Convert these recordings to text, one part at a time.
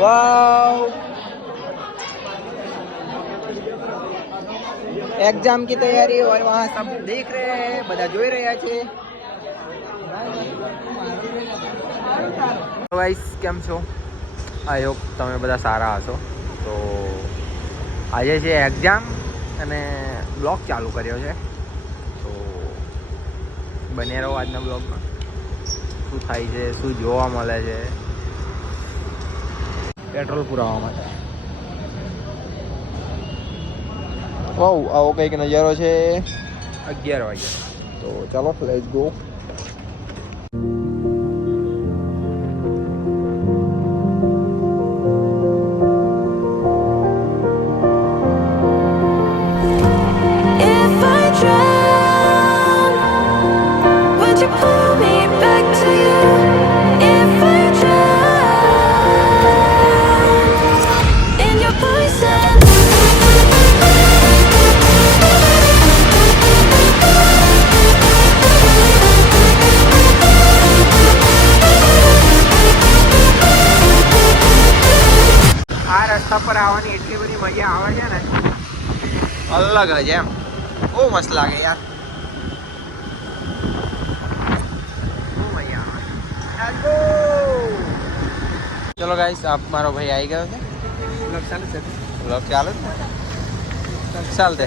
वाव, exam की तैयारी और वहाँ सब देख रहे हैं, બધા જોઈ રહ્યા છે. ગાઈસ કેમ છો? આઈ હોપ તમે બધા સારા હશો. તો આજે છે એક્ઝામ અને બ્લોગ ચાલુ કર્યો છે. તો બને રહો આજના બ્લોગમાં. શું થાય છે, શું જોવા મળે છે. પેટ્રોલ પુરાવા માટે. વાવ, આવો કંઈક નજારો છે 11 વાગે. તો ચાલો લેટ્સ ગો. રસ્તા પર આવવાની એટલી બધી મજા આવે છે ને, અલગ જ એમ. બહુ મસ્ત લાગે યાર, બહુ મજા આવે. ચલો ગાઈસ, આપ મારો ભાઈ આવી ગયો છે. બ્લોગ ચાલુ છે. ચાલતે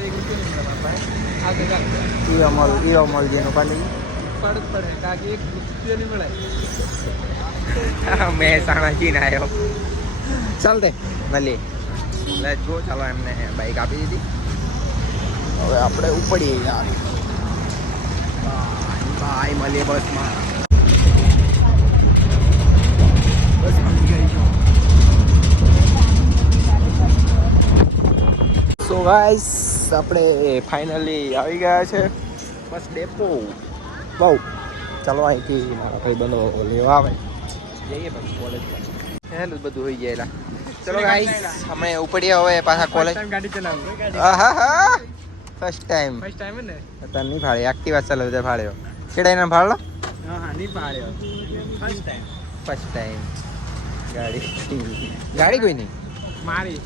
અમલ જેનું પાલી મહેસાણા ચીન આવ્યો. ચાલતે મળીએ. Let's go. ચાલો, એમને બાઈક આપી દીધી. હવે આપણે ઉપડીએ યાર. ભાઈ મળીએ બસમાં. બસ આવી ગઈ છો. સો ગાઈસ, આપણે ફાઇનલી આવી ગયા છે બસ ડેપો. બહુ ચાલો, અહીંથી મારા ભાઈ બંધો લેવા આવે. જઈએ પછી કોલેજ પર. હેલું બધું હોઈ ગયેલા. ચલો ગાઈસ, અમે ઉપડીએ હવે પાછા કોલેજ. ગાડી ચલાવું. આહા, ફર્સ્ટ ટાઈમ ને. તને નહીં ફાળે. એક્ટિવા ચલાવતે ફાળ્યો. છેડાઈને ફાળલો. હા, નહીં ફાળ્યો. ફર્સ્ટ ટાઈમ ગાડી કોઈ નહીં મારી.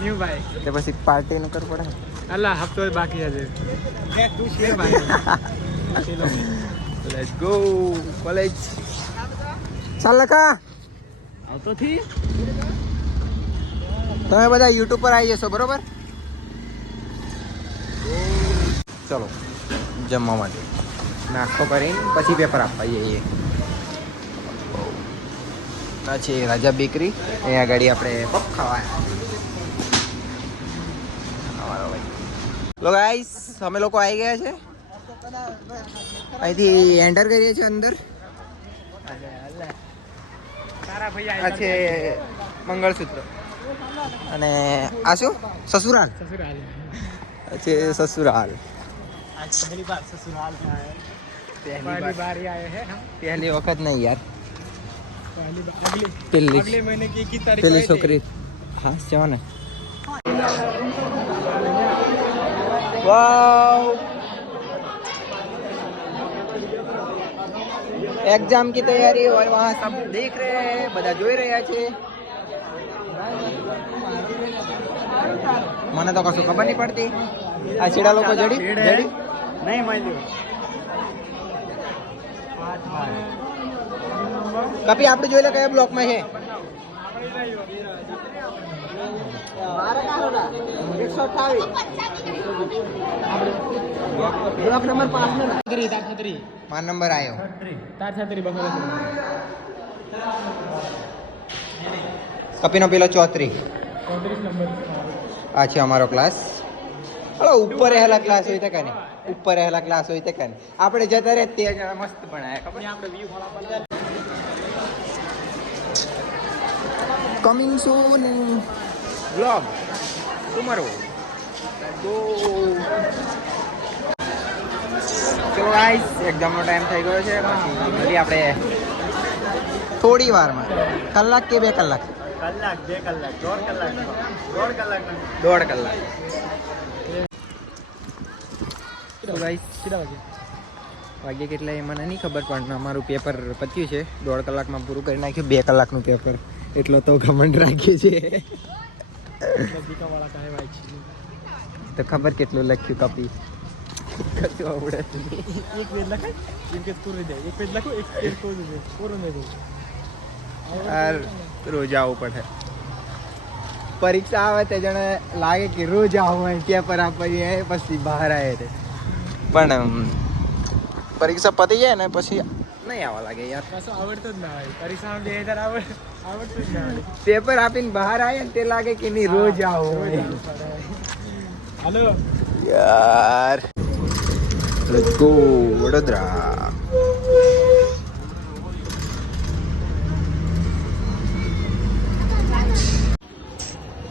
New bike. તો પછી પાર્ટી નું કરવું પડે. અલ્લા, હપ્તો બાકી હશે. તું છે ભાઈ. Let's go college. ચાલ લકા. આવતો થી તમે બધા યુટ્યુબ પર આવી જશો, બરોબર? ચલો જમવા માટે નાસ્તો કરીને પછી પેપર આપવા જઈએ. આ છે રાજા બેકરી. અહીંયા ગાડી આપણે પપ ખાવા. લો ગાઈસ, અમે લોકો આવી ગયા છે. અહીંથી એન્ટર કરીએ છીએ અંદર. આ છે મંગળસૂત્ર. અને આ શું? સસુરાલ. છે સસુરાલ. પહેલી વખત નહીં યાર. પેલી છોકરી. હા, જાઓ ને. वाव, एग्जाम की तैयारी और वहाँ सब देख रहे हैं, બધા જોઈ રહ્યા છે. મને તો કશું ખબર નહીં પડતી. આ છેડા લોકો જડી નહીં મળ્યું. કપી આપણે જોઈ લે કયા બ્લોકમાં છે. બ્લોક નંબર 5 में 5 नंबर आयो. કપીનો પેલો 34 આ છે અમારો ક્લાસ. હલો, ઉપર રહેલા ક્લાસ હોય તે કાને. ઉપર રહેલા ક્લાસ હોય તે કાને. આપણે જતા રહે તે મસ્ત બનાયા. ખબર આપણે વ્યૂ ફોલા. Coming soon blog tomorrow. તો ચલો ગાઈસ, એક્ઝામનો ટાઈમ થઈ ગયો છે. પછી મળીએ આપણે થોડી વારમાં. કલાક કે 2 કલાક? કલાક, 2 કલાક, 1.5 કલાક. તો ગાઈસ, કેટલા વાગે? વાગે કેટલા એ મને નહીં ખબર, પણ અમારું પેપર પત્યું છે. 1.5 કલાકમાં પૂરું કરી નાખ્યું. 2 કલાકનું પેપર, એટલો તો ઘમંડ રાખીએ છીએ. તો ખબર કેટલું લખ્યું કપી કશું આવડે યાર. રોજ આવવું પડે. પરીક્ષા આવે તે જણે લાગે કે રોજ આવું પેપર આપીએ પછી બહાર આવે. પણ પરીક્ષા પતી જાય ને પછી નહીં આવવા લાગે યાર. આવડતું જ ના હોય પરીક્ષામાં 2000 આવડતું જ ના હોય. પેપર આપીને બહાર આવે ને તે લાગે કે નહીં રોજ આવું. હાલો યાર, લેટ્સ ગો વડોદરા.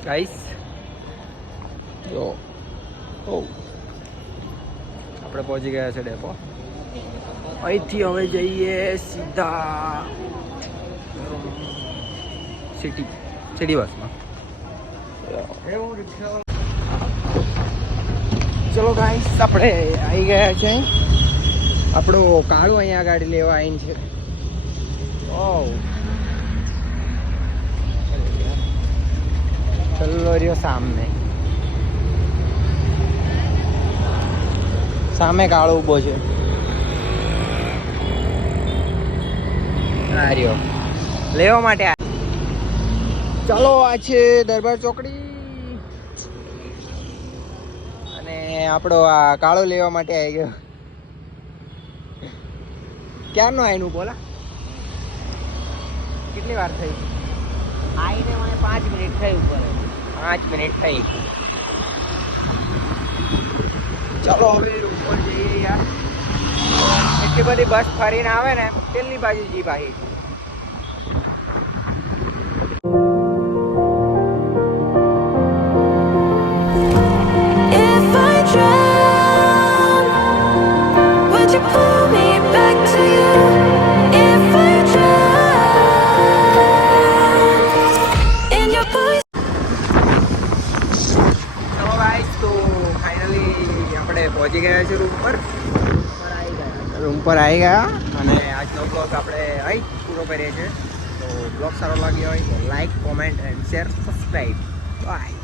ગાઈસ જો આપણે પહોંચી ગયા છે ડેપો. અહીંથી હવે જઈએ સીધા સિટી બસમાં. ચલો ગાઈસ, આપણે આવી ગયા છે. આપણો કાળો અહીંયા ગાડી લેવા આવીને છે. ચલો રહ્યો સામે કાળો ઊભો છે. આ રહ્યો લેવા માટે. ચાલો, આ છે દરબાર ચોકડી અને આપણો આ કાળો લેવા માટે આવી ગયો. ક્યારનો આવીનું બોલા? કેટલી વાર થઈ? આઈને મને 5 મિનિટ થઈ ઉપર. 5 મિનિટ થઈ. ચાલો હવે ઉપર જઈએ યાર. એટલી બધી બસ ફરીને આવે ને તેલની બાજુ જી ભાઈ. પહોંચી ગયા છે રૂમ પર આવી ગયા. અને આજનો બ્લોગ આપણે અહીં પૂરો કરીએ છીએ. તો બ્લોગ સારો લાગ્યો હોય તો like, comment and share, subscribe. By.